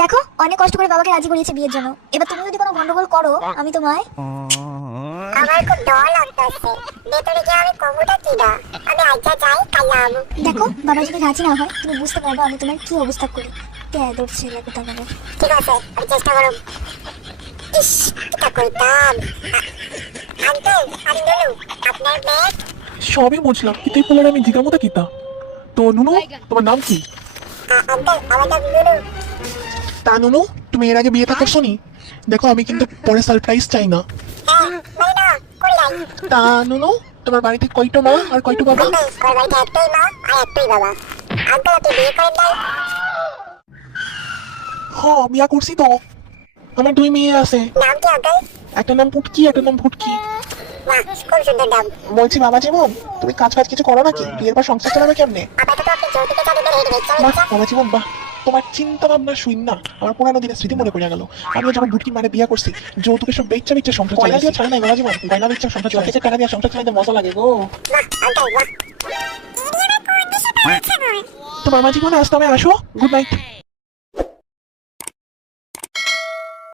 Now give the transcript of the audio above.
দেখো অনেক কষ্ট করে বাবাকে রাজি করিয়েছে বিয়ের জন্য, এবার তুমি যদি কোনো গন্ডগোল করো আমি তোমায়। আমার খুব ডর লাগতেছে, ভেতরে গিয়ে আমি কবুটা কি না, আমি আইজা যাই কালাম। দেখো বাবা যদি রাজি না হয় তুমি বুঝতে পারবে আমি তোমার কি অবস্থা করি। তেদর ছেলে কোথাকার। ঠিক আছে, আমি চেষ্টা করব। ইস, কিটা কইতাম। আঙ্কেল, আমি নুনু, আপনার ব্যাগ। সবই বুঝলাম, কিন্তু এই পোলার আমি জিজ্ঞামতা কিতা। তো নুনু, তোমার নাম কি? আঙ্কেল, আমার নাম নুনু। তা নুনু, তুমি এর আগে বিয়েটা করছো নি? দেখো আমি কিন্তু পরে সারপ্রাইজ চাই না। হ্যাঁ, মানে না, করি নাই। তা নুনু, তোমার বাড়িতে কয়টা মা আর কয়টা বাবা? আঙ্কেল, আমার বাড়িতে একটাই মা আর একটাই বাবা। আঙ্কেল, আপনি বিয়ে করেন নাই? হ্যাঁ, বিয়া করছি তো। আমার 2 মেয়ে আছে। নাম কি আঙ্কেল? একটা নাম পুটকি, একটা নাম ফুটকি। বাহ, খুব সুন্দর নাম। বলছি বাবা জীবন, তুমি কাজ কিছু করো নাকি? বিয়ের পর সংসার চালাবে কেমনে? আপাতত আপনি যৌতুকে চাঁদের এই রিক্সা বাহ বাবা জীবন, বাহ। তোমার চিন্তা ভাবনা শুন না আমার পুরানো দিনের স্মৃতি মনে পড়ে গেল। আমিও যখন ভুটকি মানে বিয়ে করছি, যৌতুকের সব বেচ্চা বেচ্চা সংসার চালাই দিয়ে ছাড়ে নাই বাবা জীবন। গয়না বেচ্চা সংসার চালাই, টাকা দিয়ে সংসার চালাইতে মজা লাগে গো। বাহ, আঙ্কেল, বাহ। তোমার মা জীবনে আসতে হবে, আসো। Good night.